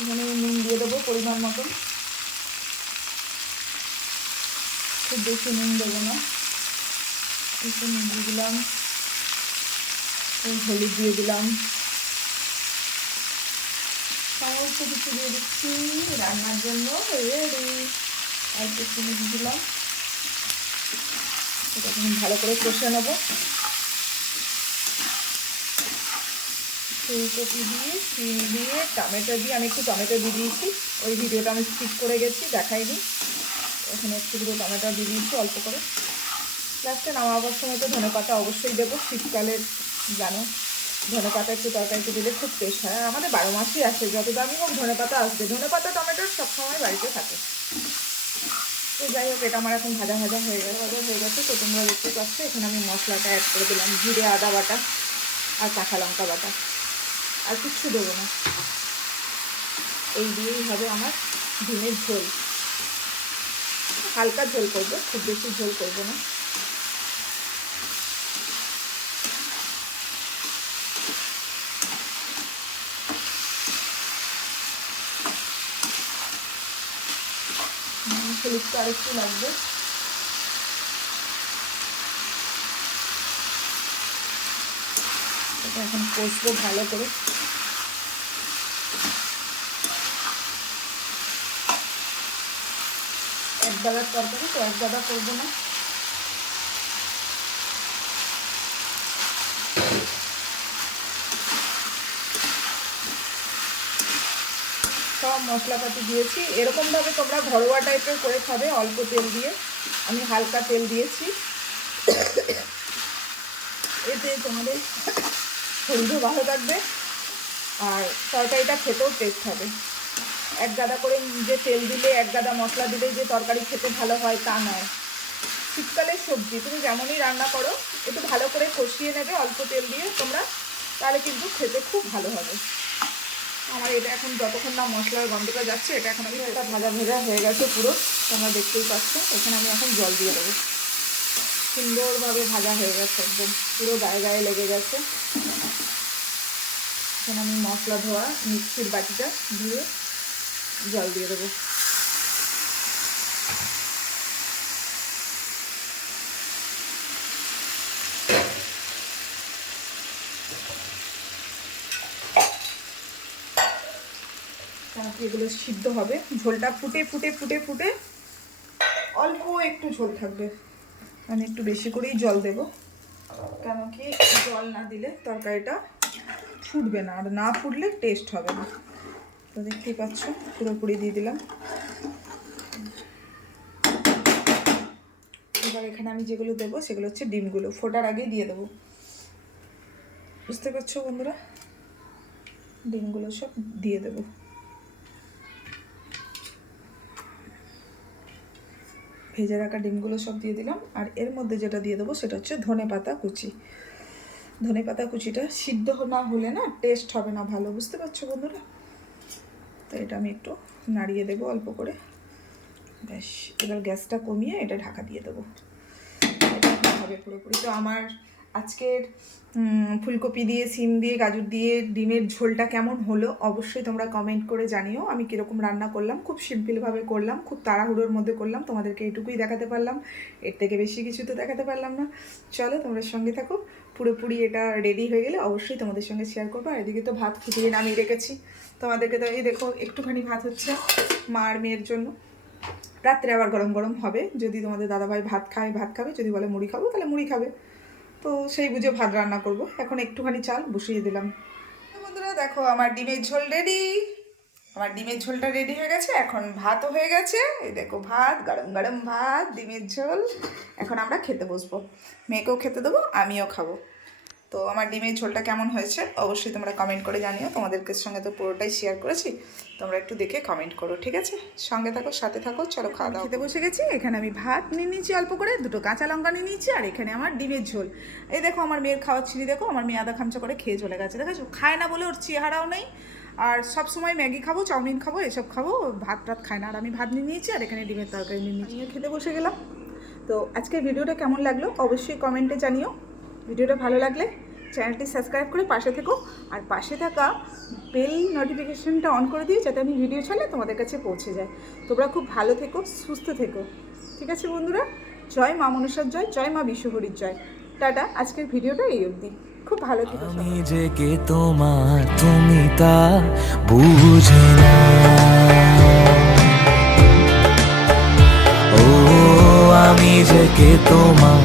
এখানে নুন দিয়ে দেবো পরিমাণ মতন। খুব বেশি নুন দেবো না। একটু নুন দিয়ে দিলাম। হলুদ দিয়ে দিলাম। সমস্ত কিছু দিয়ে দিচ্ছি। রান্নার জন্য রেডি আর একটু দিয়ে দিলাম। ভালো করে কষে নেব। ফুলকপি দিয়ে, শিম দিয়ে, টমেটো দিয়ে, আমি একটু টমেটো দিয়ে দিয়েছি। ওই ভিডিওটা আমি স্কিপ করে গেছি দেখাই দেখাইনি। এখানে একটু দুটো টমেটো দিয়ে দিয়েছি, অল্প করে। লাস্টে নামাবার সময় তো ধনে পাতা অবশ্যই দেবো। শীতকালের জানো, ধনে পাতা একটু তরকারিতে দিলে খুব টেস্ট হয়। আমাদের বারো মাসই আসে, যত দামি হোক ধনে পাতা আসবে। ধনে পাতা, টমেটো সবসময় বাড়িতে থাকে। তো যাই হোক, এটা আমার এখন ভাজা ভাজা হয়ে গেছে, ভাজা হয়ে গেছে। তো তোমরা দেখতে পাচ্ছ, এখানে আমি মশলাটা অ্যাড করে দিলাম। জিরে, আদা বাটা আর কাঁচা লঙ্কা বাটা। আর কিচ্ছু দেবো না। এই দিয়েই হবে আমার ডিমের ঝোল। হালকা ঝোল করব, খুব বেশি ঝোল করব না। হলুদটা আরেকটু লাগবে। এখন কষবো ভালো করে। এক গাদার তরকারি, তো এক গাদা করব না। সব মশলাপাতি দিয়েছি। এরকমভাবে তোমরা ঘরোয়া টাইপের করে খাবে, অল্প তেল দিয়ে। আমি হালকা তেল দিয়েছি। এতে তোমাদের শরীরও ভালো থাকবে, আর তরকারিটা খেতেও টেস্ট হবে। গাদা করে যে তেল দিলে এক গাদা মশলা দিলে যে তরকারি খেতে ভালো হয় তা নয়। শীতকালের সবজি তুমি যেমনই রান্না করো একটু ভালো করে কষিয়ে নেবে অল্প তেল দিয়ে তোমরা তাহলে কিন্তু খেতে খুব ভালো হবে। আমার এটা এখন যতক্ষণ না মশলার গন্ধটা যাচ্ছে এটা এখন আমি এটা ভাজা ভাজা হয়ে গেছে পুরো তোমরা দেখতেই পাচ্ছ এখানে আমি এখন জল দিয়ে দেবো। সুন্দরভাবে ভাজা হয়ে গেছে একদম পুরো গায়ে গায়ে লেগে গেছে। এখানে আমি মশলা ধোয়া মিক্সির বাটিটা ধুয়ে জল দিয়ে দেবো। এগুলো সিদ্ধ হবে। ঝোলটা ফুটে ফুটে ফুটে ফুটে অল্প একটু ঝোল থাকবে। মানে একটু বেশি করেই জল দেব। কেন কি জল না দিলে তরকারিটা ফুটবে না। আর না ফুটলে টেস্ট হবে না। তো দেখতেই পাচ্ছ, পুরোপুরি দিয়ে দিলাম। এবার এখানে আমি যেগুলো দেবো, সেগুলো হচ্ছে ডিমগুলো। ফোটার আগেই দিয়ে দেবো। বুঝতে পারছ বন্ধুরা? ডিমগুলো সব দিয়ে দেবো। ভেজে রাখা ডিমগুলো সব দিয়ে দিলাম। আর এর মধ্যে যেটা দিয়ে দেবো, সেটা হচ্ছে ধনে পাতা কুচি। ধনে পাতা কুচিটা সিদ্ধ না হলে না, টেস্ট হবে না ভালো। বুঝতে পারছ বন্ধুরা? তো এটা আমি একটু নাড়িয়ে দেবো অল্প করে। ব্যাস, এবার গ্যাসটা কমিয়ে এটা ঢাকা দিয়ে দেবো। হবে পুরোপুরি। তো আমার আজকের ফুলকপি দিয়ে, সিম দিয়ে, গাজর দিয়ে ডিমের ঝোলটা কেমন হলো অবশ্যই তোমরা কমেন্ট করে জানিও। আমি কীরকম রান্না করলাম, খুব সিম্পলভাবে করলাম, খুব তাড়াহুড়োর মধ্যে করলাম, তোমাদেরকে এটুকুই দেখাতে পারলাম। এর থেকে বেশি কিছু তো দেখাতে পারলাম না। চলো তোমরা সঙ্গে থাকো। পুরোপুরি এটা রেডি হয়ে গেলে অবশ্যই তোমাদের সঙ্গে শেয়ার করব। আর এদিকে তো ভাত ফুটিয়ে নামিয়ে রেখেছি। তোমাদেরকে তো এই দেখো, একটুখানি ভাত হচ্ছে মা আর মেয়ের জন্য। রাত্রে আবার গরম গরম হবে। যদি তোমাদের দাদাভাই ভাত খায়, ভাত খাবে। যদি বলে মুড়ি খাব, তাহলে মুড়ি খাবে। তো সেই বুঝে ভাত রান্না করব। এখন একটুখানি চাল বসিয়ে দিলাম। বন্ধুরা, দেখো আমার ডিমের ঝোল রেডি আমার ডিমের ঝোলটা রেডি হয়ে গেছে। এখন ভাতও হয়ে গেছে। এই দেখো ভাত, গরম গরম ভাত, ডিমের ঝোল। এখন আমরা খেতে বসবো। মেয়েকেও খেতে দেবো, আমিও খাব। তো আমার ডিমের ঝোলটা কেমন হয়েছে অবশ্যই তোমরা কমেন্ট করে জানিও। তোমাদেরকে সঙ্গে তো পুরোটাই শেয়ার করেছি। তোমরা একটু দেখে কমেন্ট করো ঠিক আছে? সঙ্গে থাকো সাথে থাকো চলো খাওয়া দাওয়া খেতে বসে গেছি। এখানে আমি ভাত নিয়ে নিয়েছি অল্প করে দুটো কাঁচা লঙ্কা নিয়ে নিয়েছি আর এখানে আমার ডিমের ঝোল। এই দেখো আমার মেয়ের খাওয়ার ছিঁড়ি দেখো আমার মেয়ে আদা খামচা করে খেয়ে চলে গেছে দেখেছ? খায় না বলে ওর চেহারাও নেই। আর সব সময় ম্যাগি খাব চাউমিন খাব এসব খাব ভাত টাত খায় না। আর আমি ভাত নিয়ে নিয়েছি আর এখানে ডিমের তরকারি নিয়ে নিয়েছি। নিয়ে খেতে বসে গেলাম। তো আজকের ভিডিওটা কেমন লাগল অবশ্যই কমেন্টে জানিও। ভিডিওটা ভালো লাগলে চ্যানেলটি সাবস্ক্রাইব করে পাশে থেকো আর পাশে থাকা বেল নোটিফিকেশনটা অন করে দিও যাতে আমি ভিডিও ছাড়লে তোমাদের কাছে পৌঁছে যায়। তোমরা খুব ভালো থেকো, সুস্থ থেকো। ঠিক আছে বন্ধুরা? জয় মা মনসার জয় জয় মা বিশ্বহরির জয়। টাটা, আজকের ভিডিওটা এই অবধি। খুব ভালো থেকো আমি যে কে তোমার, তুমি তা বুঝে না। ও, আমি যে কে তোমার